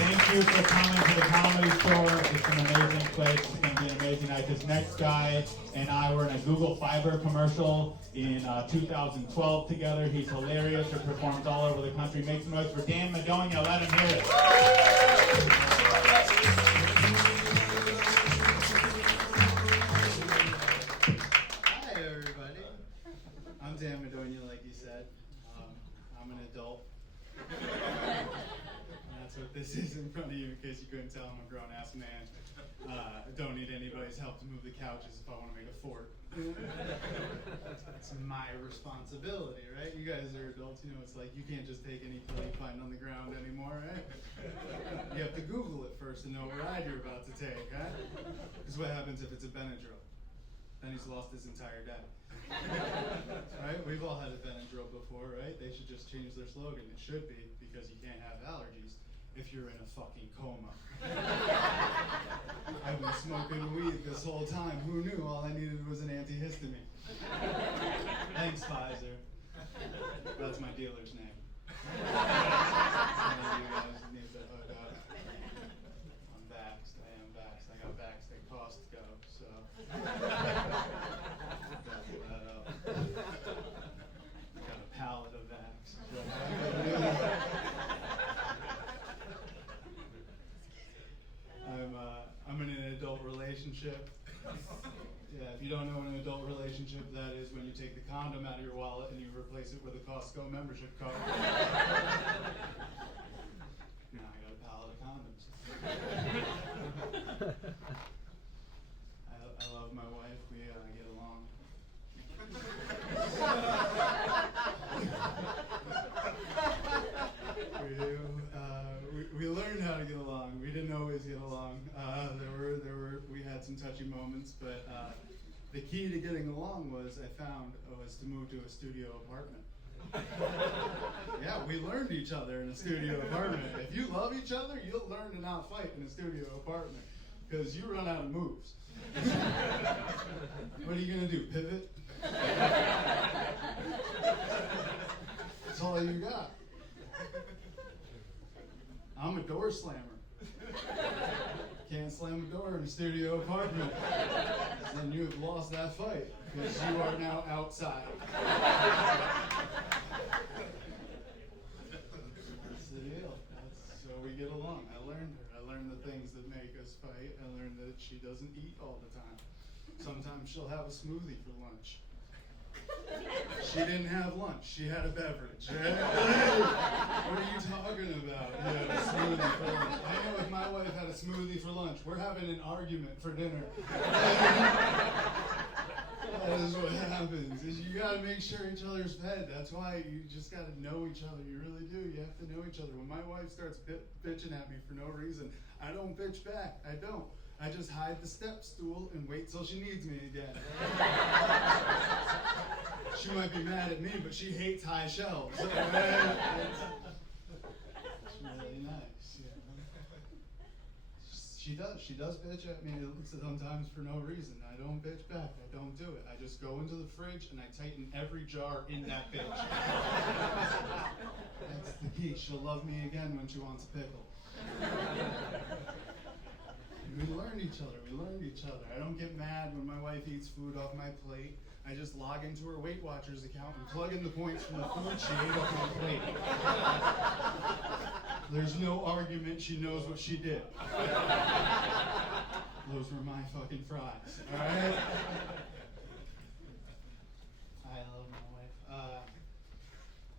Thank you for coming to the Comedy Store. It's an amazing place. It's going to be an amazing night. This next guy and I were in a Google Fiber commercial in 2012 together. He's hilarious. He performs all over the country. Make some noise for Dan Madonia. Let him hear it. Hi, everybody. I'm Dan Madonia, like you said. I'm an adult. That's what this is in front of you, in case you couldn't tell. I'm a grown-ass man. I don't need anybody's help to move the couches if I want to make a fort. It's my responsibility, right? You guys are adults, you know, it's like you can't just take any pill you find on the ground anymore, right? You have to Google it first to know what ride you're about to take, right? Because what happens if it's a Benadryl? Then he's lost his entire day. Right? We've all had a Benadryl before, right? They should just change their slogan. It should be, because you can't have allergies if you're in a fucking coma. I've been smoking weed this whole time. Who knew? All I needed was an antihistamine. Thanks, Pfizer. That's my dealer's name. You guys need to hook up. I'm vaxxed. I am vaxxed. I got vaxxed at Costco, so. That up. Got a pallet of vax. I'm in an adult relationship. Yeah, if you don't know what an adult relationship that is, when you take the condom out of your wallet and you replace it with a Costco membership card. Now I got a pallet of condoms. I love my wife. We get along. We learned how to get along. We didn't always get along. We had some touchy moments, but the key to getting along was to move to a studio apartment. Yeah, we learned each other in a studio apartment. If you love each other, you'll learn to not fight in a studio apartment, because you run out of moves. What are you gonna do? Pivot? That's all you got. I'm a door slammer. Can't slam a door in a studio apartment. Then you have lost that fight, because you are now outside. That's the deal. So we get along. I learned her. I learned the things that make us fight. I learned that she doesn't eat all the time. Sometimes she'll have a smoothie for lunch. She didn't have lunch. She had a beverage. What are you talking about? You had a smoothie for lunch. I know if my wife had a smoothie for lunch, we're having an argument for dinner. That is what happens. Is you gotta make sure each other's fed. That's why you just gotta know each other. You really do. You have to know each other. When my wife starts bitching at me for no reason, I don't bitch back. I don't. I just hide the step stool and wait till she needs me again. She might be mad at me, but she hates high shelves. It's really nice. Yeah. She does bitch at me sometimes for no reason. I don't bitch back. I don't do it. I just go into the fridge and I tighten every jar in that bitch. That's the key. She'll love me again when she wants a pickle. We learned each other. I don't get mad when my wife eats food off my plate. I just log into her Weight Watchers account and plug in the points from the food she ate off my plate. There's no argument. She knows what she did. Those were my fucking fries. All right? I love my wife.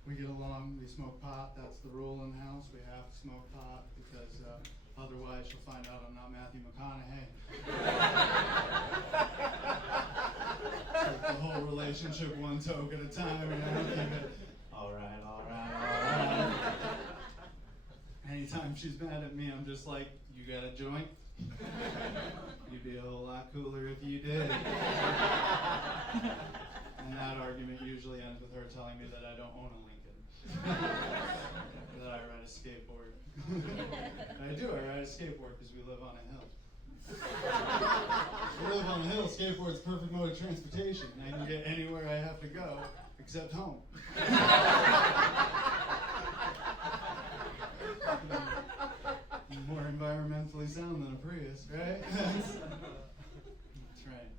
We get along. We smoke pot. That's the rule in the house. We have to smoke pot because otherwise she'll find out I'm not Matthew McConaughey. Take the whole relationship one toke at a time, you know? Keep it, all right. Anytime she's mad at me, I'm just like, you got a joint? You'd be a whole lot cooler if you did. And that argument usually ends with her telling me that I don't own a Lincoln. That I ride a skateboard. I do, I ride a skateboard because we live on a hill. We live on a hill, skateboard's the perfect mode of transportation. I can get anywhere I have to go except home. Prius, right? That's right.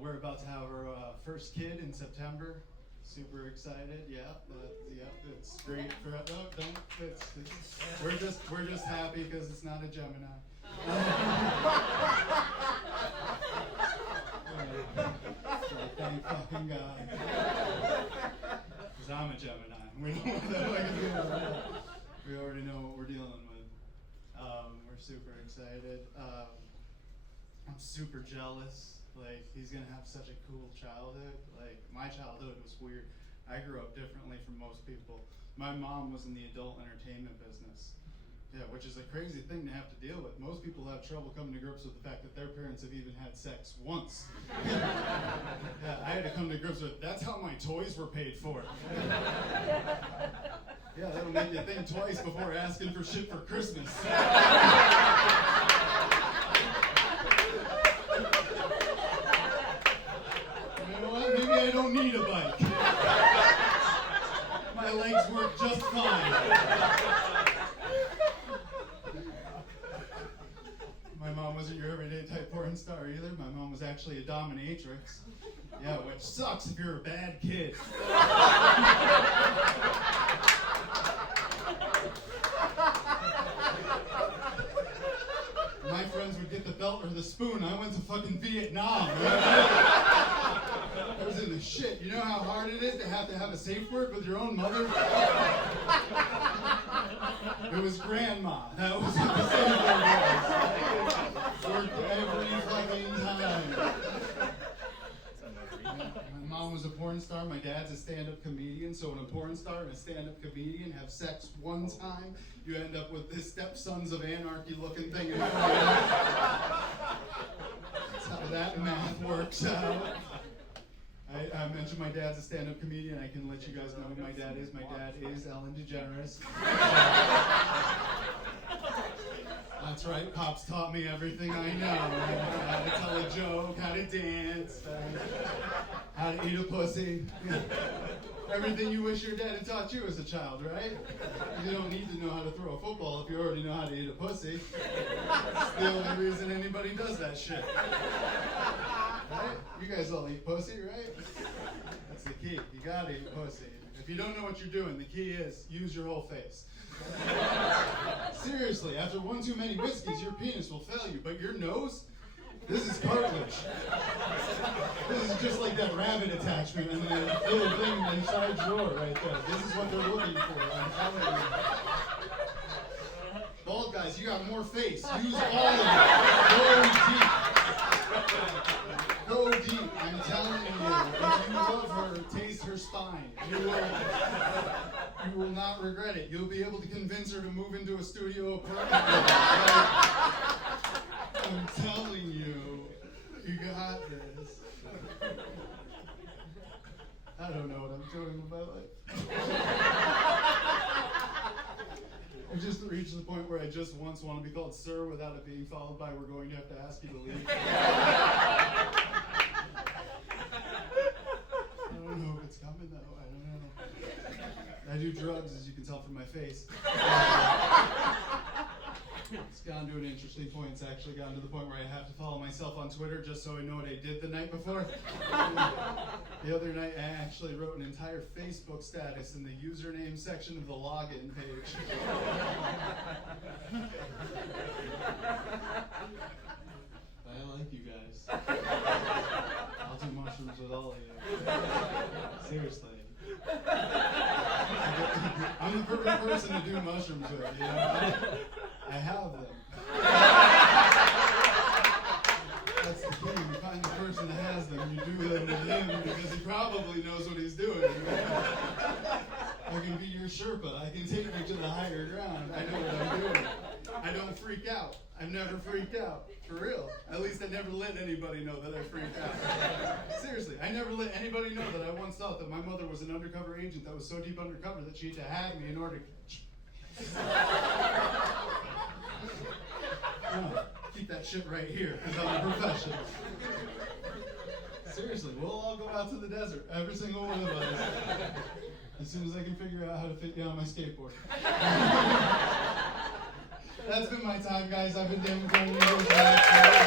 We're about to have our first kid in September. Super excited. It's great. We're just happy because it's not a Gemini. Thank fucking God. Because I'm a Gemini. We already know what we're dealing with. We're super excited. I'm super jealous. Like, he's gonna have such a cool childhood. Like, my childhood was weird. I grew up differently from most people. My mom was in the adult entertainment business. Yeah, which is a crazy thing to have to deal with. Most people have trouble coming to grips with the fact that their parents have even had sex once. Yeah, I had to come to grips with, that's how my toys were paid for. Yeah, that'll make you think twice before asking for shit for Christmas. Maybe I don't need a bike. My legs work just fine. My mom wasn't your everyday type porn star either. My mom was actually a dominatrix. Yeah, which sucks if you're a bad kid. My friends would get the belt or the spoon. I went to fucking Vietnam. I was in the shit. You know how hard it is to have a safe word with your own mother? It was grandma. That was what the safe word was. Worked every fucking time. My mom was a porn star. My dad's a stand-up comedian. So when a porn star and a stand-up comedian have sex one time, you end up with this Stepsons of Anarchy looking thing. That's how that math works out. I mentioned my dad's a stand-up comedian. I can let you guys know who my dad is. My dad is Ellen DeGeneres. That's right, Pops taught me everything I know. How to tell a joke, how to dance, how to eat a pussy. Everything you wish your dad had taught you as a child, right? You don't need to know how to throw a football if you already know how to eat a pussy. It's the only reason anybody does that shit. Right? You guys all eat pussy, right? That's the key. You gotta eat pussy. If you don't know what you're doing, the key is use your whole face. Seriously, after one too many whiskeys, your penis will fail you, but your nose? This is cartilage. This is just like that rabbit attachment and the little thing inside drawer right there. This is what they're looking for, I'm telling you. Bald guys, you got more face. Use all of it. Go deep, I'm telling you. If you love her, taste her spine. You will not regret it. You'll be able to convince her to move into a studio apartment. I'm telling you, you got this. I don't know what I'm doing with my life. I've just reached the point where I just once want to be called sir without it being followed by we're going to have to ask you to leave. I don't know if it's coming though. I don't know. I do drugs, as you can tell from my face. It's gotten to an interesting point. It's actually gotten to the point where I have to follow myself on Twitter just so I know what I did the night before. The other night, I actually wrote an entire Facebook status in the username section of the login page. I like you guys. I'll do mushrooms with all of you. Seriously. I'm the perfect person to do mushrooms with, you know? I have them. That's the thing. You find the person that has them, you do them with him because he probably knows what he's doing. I can be your Sherpa. I can take you to the higher ground. I know what I'm doing. I don't freak out. I've never freaked out. For real. At least I never let anybody know that I freaked out. Seriously, I never let anybody know that I once thought that my mother was an undercover agent that was so deep undercover that she had to hag me in order to... No, keep that shit right here, because I'm a professional. Seriously, we'll all go out to the desert, every single one of us, as soon as I can figure out how to fit you on my skateboard. that's been my time, guys. I've been Dan McCoy.